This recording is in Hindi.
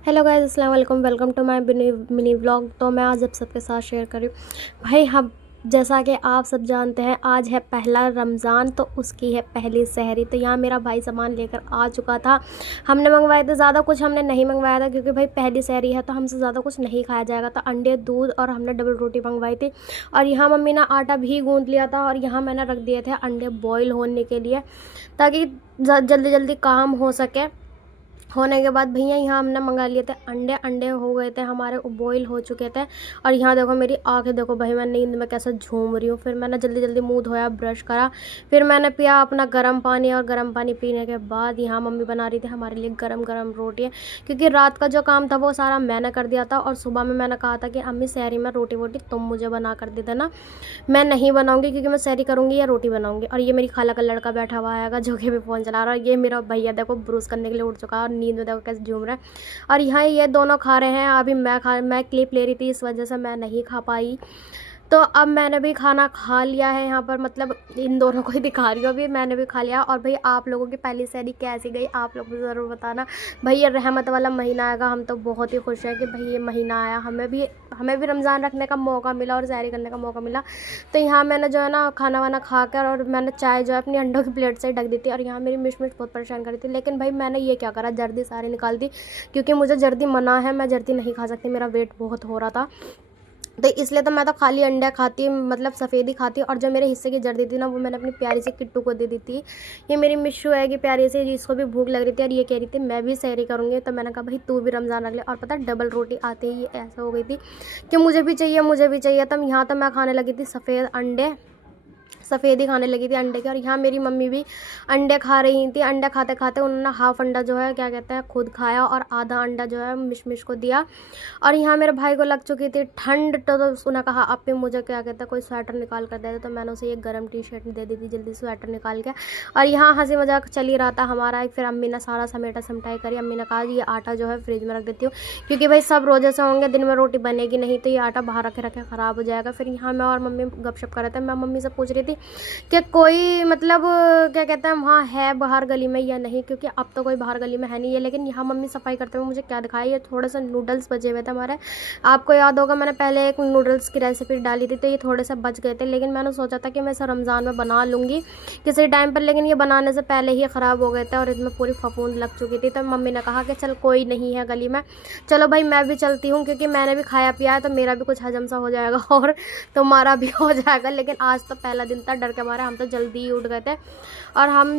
हेलो गाइस, अस्सलाम वालेकुम। Welcome to my mini vlog. तो मैं आज आप सबके साथ शेयर कर रही हूँ भाई। हम जैसा कि आप सब जानते हैं, आज है पहला रमज़ान, तो उसकी है पहली सहरी। तो यहाँ मेरा भाई सामान लेकर आ चुका था। हमने मंगवाए थे, ज़्यादा कुछ हमने नहीं मंगवाया था क्योंकि भाई पहली सहरी है तो हमसे ज़्यादा कुछ नहीं खाया जाएगा। तो अंडे, दूध और हमने डबल रोटी मंगवाई थी। और यहाँ मम्मी ने आटा भी गूँध लिया था और यहाँ मैंने रख दिए थे अंडे बॉईल होने के लिए, ताकि जल्दी जल्दी काम हो सके। होने के बाद भैया यहाँ हमने मंगा लिए थे अंडे। अंडे हो गए थे हमारे, बॉईल हो चुके थे। और यहाँ देखो मेरी आंखें देखो भाई, मैं नींद में कैसे झूम रही हूँ। फिर मैंने जल्दी जल्दी मुंह धोया, ब्रश करा, फिर मैंने पिया अपना गर्म पानी। और गर्म पानी पीने के बाद यहाँ मम्मी बना रही थी हमारे लिए गरम गरम रोटियाँ, क्योंकि रात का जो काम था वो सारा मैंने कर दिया था। और सुबह में मैंने कहा था कि अम्मी सहरी में रोटी वोटी तुम मुझे बना कर दे देना, मैं नहीं बनाऊंगी क्योंकि मैं सहरी करूंगी या रोटी बनाऊंगी। और ये मेरी खाला का लड़का बैठा हुआ है जो कि भी फ़ोन चला रहा है। ये मेरा भैया देखो ब्रूस करने के लिए उठ चुका है और नींद में देखो कैसे झूम रहा है। और यहाँ ये दोनों खा रहे हैं। अभी मैं क्लिप ले रही थी, इस वजह से मैं नहीं खा पाई। तो अब मैंने भी खाना खा लिया है यहाँ पर, मतलब इन दोनों को ही दिखा रही हूँ। अभी मैंने भी खा लिया। और भाई आप लोगों की पहली सहरी कैसी गई, आप लोग मुझे ज़रूर बताना। भाई ये रहमत वाला महीना आएगा, हम तो बहुत ही खुश हैं कि भाई ये महीना आया। हमें भी रमज़ान रखने का मौका मिला और सहरी करने का मौका मिला। तो यहाँ मैंने जो है ना खाना वाना खा कर, और मैंने चाय जो है अपनी अंडों की प्लेट से ढक दी थी। और यहाँ मेरी मिश बहुत परेशान कर रही थी, लेकिन भाई मैंने ये क्या करा, जर्दी सारी निकाल दी, क्योंकि मुझे जर्दी मना है, मैं जर्दी नहीं खा सकती, मेरा वेट बहुत हो रहा था। तो इसलिए तो मैं तो खाली अंडा खाती, मतलब सफ़ेद ही खाती। और जो मेरे हिस्से की जर्दी थी ना, वो मैंने अपनी प्यारी सी किट्टू को दे दी थी। ये मेरी मिशू है कि प्यारी सी, जिसको भी भूख लग रही थी और ये कह रही थी मैं भी सहरी करूँगी। तो मैंने कहा भाई तू भी रमज़ान रख ले। और पता डबल रोटी आते ही ये ऐसा हो गई थी कि मुझे भी चाहिए, मुझे भी चाहिए। तब यहाँ तो मैं खाने लगी थी सफ़ेद ही खाने लगी थी अंडे के। और यहाँ मेरी मम्मी भी अंडे खा रही थी। अंडे खाते खाते उन्होंने हाफ़ अंडा जो है क्या कहते हैं खुद खाया, और आधा अंडा जो है मिश को दिया। और यहाँ मेरे भाई को लग चुकी थी ठंड, तो उसने कहा अब भी मुझे क्या कहता है कोई स्वेटर निकाल कर दे दे। तो मैंने उसे एक गर्म टी शर्ट दे दी थी जल्दी स्वेटर निकाल के। और यहाँ हंसी मजाक चल ही रहा था हमारा। फिर अम्मी ने सारा समेटा समटाई करी। अम्मी ने कहा ये आटा जो है फ्रिज में रख देती हूँ, क्योंकि भाई सब रोजे से होंगे, दिन में रोटी बनेगी नहीं, तो ये आटा बाहर रखे रखे ख़राब हो जाएगा। फिर यहाँ मैं और मम्मी गपशप कर रहे थे। मैं मम्मी से पूछ रही थी कि कोई मतलब क्या कहते हैं वहाँ है बाहर गली में या नहीं, क्योंकि अब तो कोई बाहर गली में है नहीं है। लेकिन यहाँ मम्मी सफाई करते हुए मुझे क्या दिखाया, ये थोड़े से नूडल्स बचे हुए थे हमारे। आपको याद होगा मैंने पहले एक नूडल्स की रेसिपी डाली थी, तो ये थोड़े से बच गए थे। लेकिन मैंने सोचा था कि मैं इसे रमज़ान में बना लूँगी किसी टाइम पर, लेकिन ये बनाने से पहले ही ख़राब हो गए थे और इसमें पूरी फफूंद लग चुकी थी। तो मम्मी ने कहा कि चल कोई नहीं है गली में, चलो भाई मैं भी चलती हूँ, क्योंकि मैंने भी खाया पिया है तो मेरा भी कुछ हजम सा हो जाएगा और तुम्हारा भी हो जाएगा। लेकिन आज तो पहला दिन था, डर के मारे हम तो जल्दी ही उठ गए थे। और हम